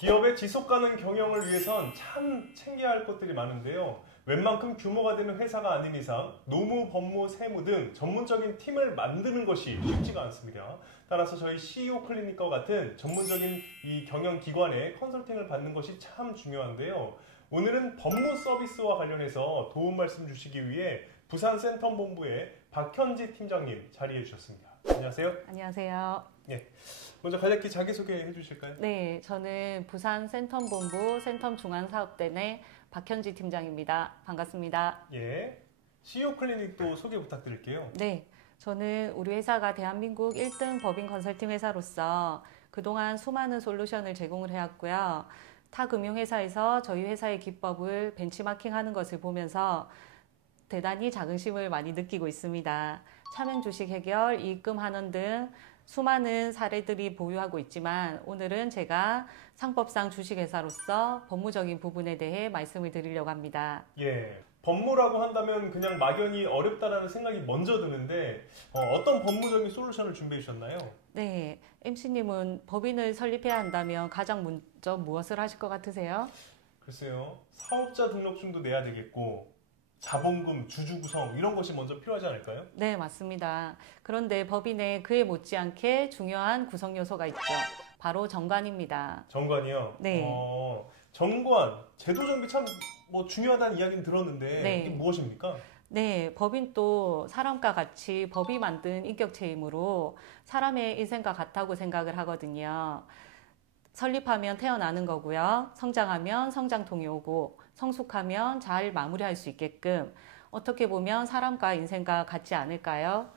기업의 지속가능 경영을 위해선 참 챙겨야 할 것들이 많은데요. 웬만큼 규모가 되는 회사가 아닌 이상 노무, 법무, 세무 등 전문적인 팀을 만드는 것이 쉽지가 않습니다. 따라서 저희 CEO 클리닉과 같은 전문적인 이 경영기관의 컨설팅을 받는 것이 참 중요한데요. 오늘은 법무 서비스와 관련해서 도움 말씀 주시기 위해 부산 센텀본부의 박현지 팀장님 자리해 주셨습니다. 안녕하세요. 안녕하세요. 네, 먼저 간략히 자기소개해 주실까요? 네, 저는 부산 센텀본부 센텀중앙사업대 내 박현지 팀장입니다. 반갑습니다. 예, CEO 클리닉도 소개 부탁드릴게요. 네, 저는 우리 회사가 대한민국 1등 법인 컨설팅 회사로서 그동안 수많은 솔루션을 제공을 해왔고요. 타 금융회사에서 저희 회사의 기법을 벤치마킹하는 것을 보면서 대단히 자긍심을 많이 느끼고 있습니다. 차명주식 해결, 이익금 환원 등 수많은 사례들이 보유하고 있지만 오늘은 제가 상법상 주식회사로서 법무적인 부분에 대해 말씀을 드리려고 합니다. 예, 법무라고 한다면 그냥 막연히 어렵다라는 생각이 먼저 드는데 어떤 법무적인 솔루션을 준비해 주셨나요? 네, MC님은 법인을 설립해야 한다면 가장 먼저 무엇을 하실 것 같으세요? 글쎄요, 사업자 등록증도 내야 되겠고 자본금, 주주 구성 이런 것이 먼저 필요하지 않을까요? 네, 맞습니다. 그런데 법인에 그에 못지않게 중요한 구성 요소가 있죠. 바로 정관입니다. 정관이요? 네. 정관, 제도 정비 참 중요하다는 이야기는 들었는데 네. 이게 무엇입니까? 네, 법인도 사람과 같이 법이 만든 인격체이므로 사람의 인생과 같다고 생각을 하거든요. 설립하면 태어나는 거고요. 성장하면 성장통이 오고 성숙하면 잘 마무리할 수 있게끔 어떻게 보면 사람과 인생과 같지 않을까요?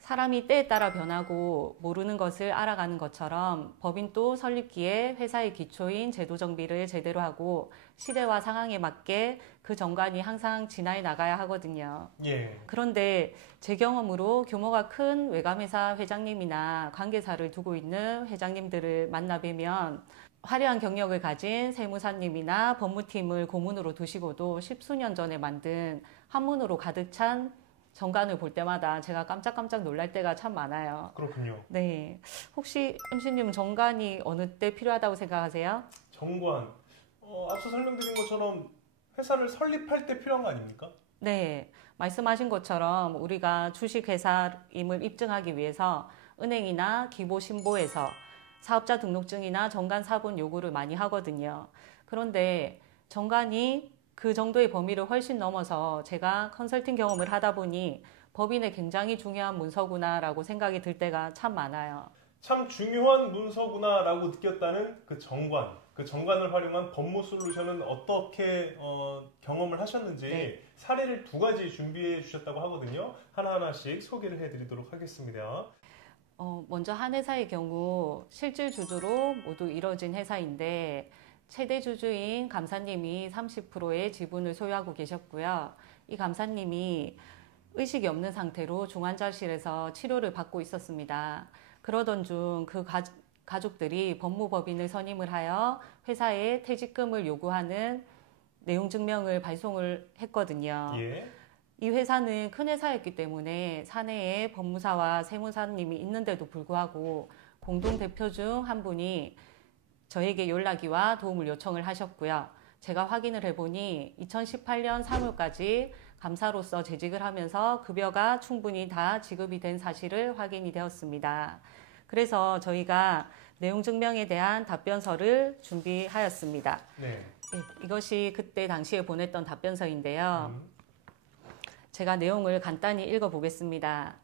사람이 때에 따라 변하고 모르는 것을 알아가는 것처럼 법인도 설립기에 회사의 기초인 제도 정비를 제대로 하고 시대와 상황에 맞게 그 정관이 항상 진화해 나가야 하거든요. 예. 그런데 제 경험으로 규모가 큰 외감회사 회장님이나 관계사를 두고 있는 회장님들을 만나 뵈면 화려한 경력을 가진 세무사님이나 법무팀을 고문으로 두시고도 십수년 전에 만든 한문으로 가득 찬 정관을 볼 때마다 제가 깜짝깜짝 놀랄 때가 참 많아요. 그렇군요. 네, 혹시 MC님은 정관이 어느 때 필요하다고 생각하세요? 정관, 앞서 설명드린 것처럼 회사를 설립할 때 필요한 거 아닙니까? 네, 말씀하신 것처럼 우리가 주식회사임을 입증하기 위해서 은행이나 기보신보에서 사업자 등록증이나 정관 사본 요구를 많이 하거든요. 그런데 정관이 그 정도의 범위를 훨씬 넘어서 제가 컨설팅 경험을 하다 보니 법인에 굉장히 중요한 문서구나라고 생각이 들 때가 참 많아요. 참 중요한 문서구나라고 느꼈다는 그 정관을 활용한 법무 솔루션은 어떻게 경험을 하셨는지 네. 사례를 2가지 준비해 주셨다고 하거든요. 하나하나씩 소개를 해드리도록 하겠습니다. 먼저 한 회사의 경우 실질 주주로 모두 이뤄진 회사인데 최대 주주인 감사님이 30%의 지분을 소유하고 계셨고요. 이 감사님이 의식이 없는 상태로 중환자실에서 치료를 받고 있었습니다. 그러던 중 그 가족들이 법무법인을 선임을 하여 회사에 퇴직금을 요구하는 내용 증명을 발송을 했거든요. 예. 이 회사는 큰 회사였기 때문에 사내에 법무사와 세무사님이 있는데도 불구하고 공동대표 중 한 분이 저에게 연락이 와 도움을 요청을 하셨고요. 제가 확인을 해보니 2018년 3월까지 감사로서 재직을 하면서 급여가 충분히 다 지급이 된 사실을 확인이 되었습니다. 그래서 저희가 내용 증명에 대한 답변서를 준비하였습니다. 네. 네, 이것이 그때 당시에 보냈던 답변서인데요. 제가 내용을 간단히 읽어보겠습니다.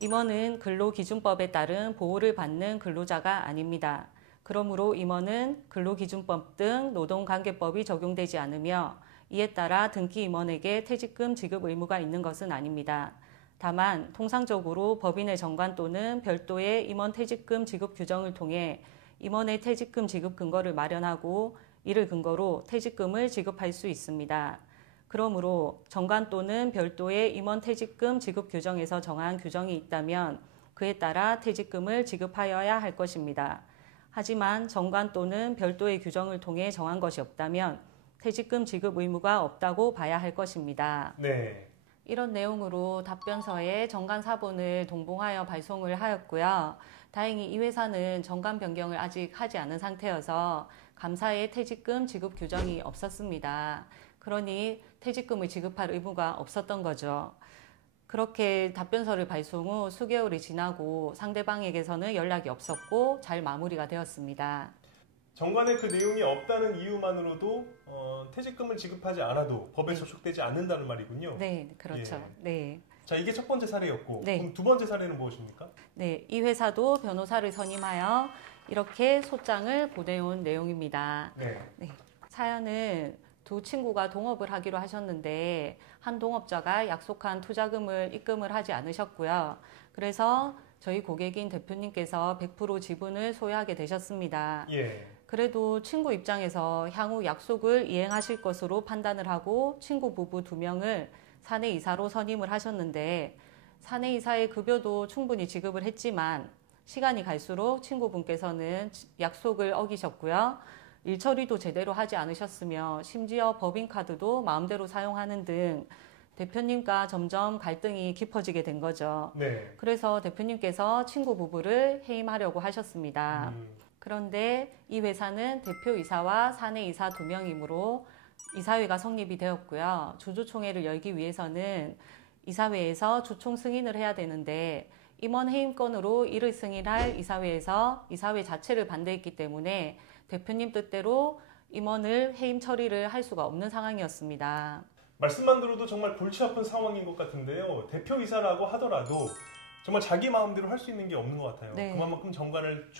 임원은 근로기준법에 따른 보호를 받는 근로자가 아닙니다. 그러므로 임원은 근로기준법 등 노동관계법이 적용되지 않으며 이에 따라 등기 임원에게 퇴직금 지급 의무가 있는 것은 아닙니다. 다만 통상적으로 법인의 정관 또는 별도의 임원 퇴직금 지급 규정을 통해 임원의 퇴직금 지급 근거를 마련하고 이를 근거로 퇴직금을 지급할 수 있습니다. 그러므로 정관 또는 별도의 임원 퇴직금 지급 규정에서 정한 규정이 있다면 그에 따라 퇴직금을 지급하여야 할 것입니다. 하지만 정관 또는 별도의 규정을 통해 정한 것이 없다면 퇴직금 지급 의무가 없다고 봐야 할 것입니다. 네. 이런 내용으로 답변서에 정관 사본을 동봉하여 발송을 하였고요. 다행히 이 회사는 정관 변경을 아직 하지 않은 상태여서 감사의 퇴직금 지급 규정이 없었습니다. 그러니 퇴직금을 지급할 의무가 없었던 거죠. 그렇게 답변서를 발송 후 수개월이 지나고 상대방에게서는 연락이 없었고 잘 마무리가 되었습니다. 정관에 그 내용이 없다는 이유만으로도 퇴직금을 지급하지 않아도 법에 소속되지 않는다는 말이군요. 네, 그렇죠. 예. 네. 자, 이게 첫 번째 사례였고 네. 그럼 두 번째 사례는 무엇입니까? 네, 이 회사도 변호사를 선임하여 이렇게 소장을 보내온 내용입니다. 네. 네. 사연은 두 친구가 동업을 하기로 하셨는데 한 동업자가 약속한 투자금을 입금을 하지 않으셨고요. 그래서 저희 고객인 대표님께서 100% 지분을 소유하게 되셨습니다. 예. 그래도 친구 입장에서 향후 약속을 이행하실 것으로 판단을 하고 친구 부부 2명을 사내이사로 선임을 하셨는데 사내이사의 급여도 충분히 지급을 했지만 시간이 갈수록 친구분께서는 약속을 어기셨고요. 일 처리도 제대로 하지 않으셨으며 심지어 법인카드도 마음대로 사용하는 등 대표님과 점점 갈등이 깊어지게 된 거죠. 네. 그래서 대표님께서 친구 부부를 해임하려고 하셨습니다. 그런데 이 회사는 대표이사와 사내이사 2명이므로 이사회가 성립이 되었고요. 주주총회를 열기 위해서는 이사회에서 주총 승인을 해야 되는데 임원 해임권으로 이를 승인할 이사회에서 이사회 자체를 반대했기 때문에 대표님 뜻대로 임원을 해임 처리를 할 수가 없는 상황이었습니다. 말씀만 들어도 정말 골치 아픈 상황인 것 같은데요. 대표이사라고 하더라도 정말 자기 마음대로 할 수 있는 게 없는 것 같아요. 네. 그만큼 정관을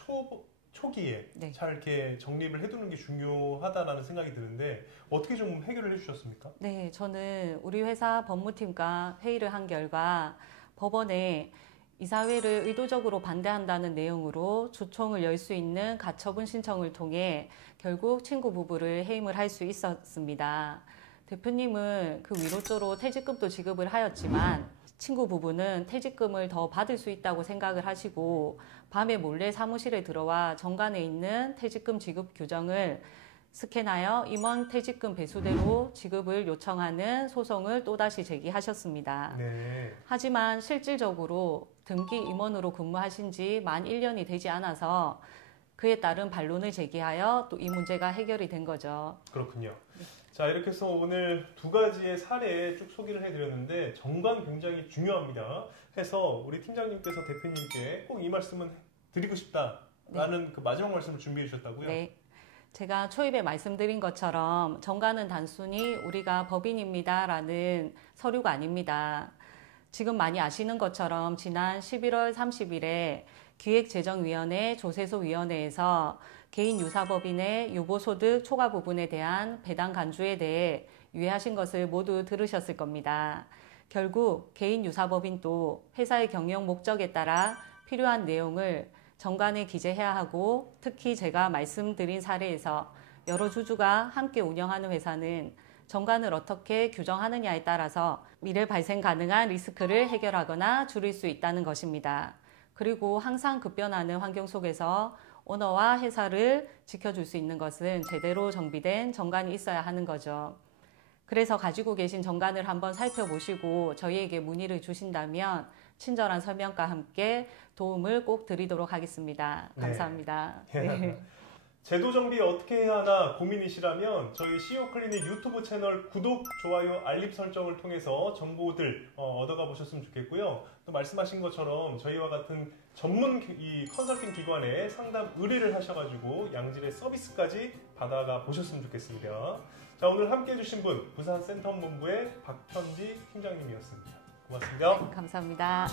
초기에 네. 잘 이렇게 정립을 해두는 게 중요하다라는 생각이 드는데 어떻게 좀 해결을 해주셨습니까? 네, 저는 우리 회사 법무팀과 회의를 한 결과 법원에 이사회를 의도적으로 반대한다는 내용으로 주총을 열 수 있는 가처분 신청을 통해 결국 친구 부부를 해임을 할 수 있었습니다. 대표님은 그 위로조로 퇴직금도 지급을 하였지만 친구 부부는 퇴직금을 더 받을 수 있다고 생각을 하시고 밤에 몰래 사무실에 들어와 정관에 있는 퇴직금 지급 규정을 스캔하여 임원 퇴직금 배수대로 지급을 요청하는 소송을 또다시 제기하셨습니다. 네. 하지만 실질적으로 등기 임원으로 근무하신 지 만 1년이 되지 않아서 그에 따른 반론을 제기하여 또 이 문제가 해결이 된 거죠. 그렇군요. 자, 이렇게 해서 오늘 두 가지의 사례 쭉 소개를 해드렸는데 정관 굉장히 중요합니다. 해서 우리 팀장님께서 대표님께 꼭 이 말씀은 드리고 싶다라는 그 마지막 말씀을 준비해 주셨다고요? 네. 제가 초입에 말씀드린 것처럼 정관은 단순히 우리가 법인입니다라는 서류가 아닙니다. 지금 많이 아시는 것처럼 지난 11월 30일에 기획재정위원회 조세소위원회에서 개인 유사법인의 유보소득 초과 부분에 대한 배당 간주에 대해 유예하신 것을 모두 들으셨을 겁니다. 결국 개인 유사법인도 회사의 경영 목적에 따라 필요한 내용을 정관에 기재해야 하고 특히 제가 말씀드린 사례에서 여러 주주가 함께 운영하는 회사는 정관을 어떻게 규정하느냐에 따라서 미래 발생 가능한 리스크를 해결하거나 줄일 수 있다는 것입니다. 그리고 항상 급변하는 환경 속에서 오너와 회사를 지켜줄 수 있는 것은 제대로 정비된 정관이 있어야 하는 거죠. 그래서 가지고 계신 정관을 한번 살펴보시고 저희에게 문의를 주신다면 친절한 설명과 함께 도움을 꼭 드리도록 하겠습니다. 감사합니다. 네. 네. 제도 정비 어떻게 해야 하나 고민이시라면 저희 CEO 클리닉 유튜브 채널 구독, 좋아요, 알림 설정을 통해서 정보들 얻어가 보셨으면 좋겠고요. 또 말씀하신 것처럼 저희와 같은 전문 이 컨설팅 기관에 상담 의뢰를 하셔가지고 양질의 서비스까지 받아가 보셨으면 좋겠습니다. 자, 오늘 함께 해주신 분 부산 센텀본부의 박현지 팀장님이었습니다. 고맙습니다. 감사합니다.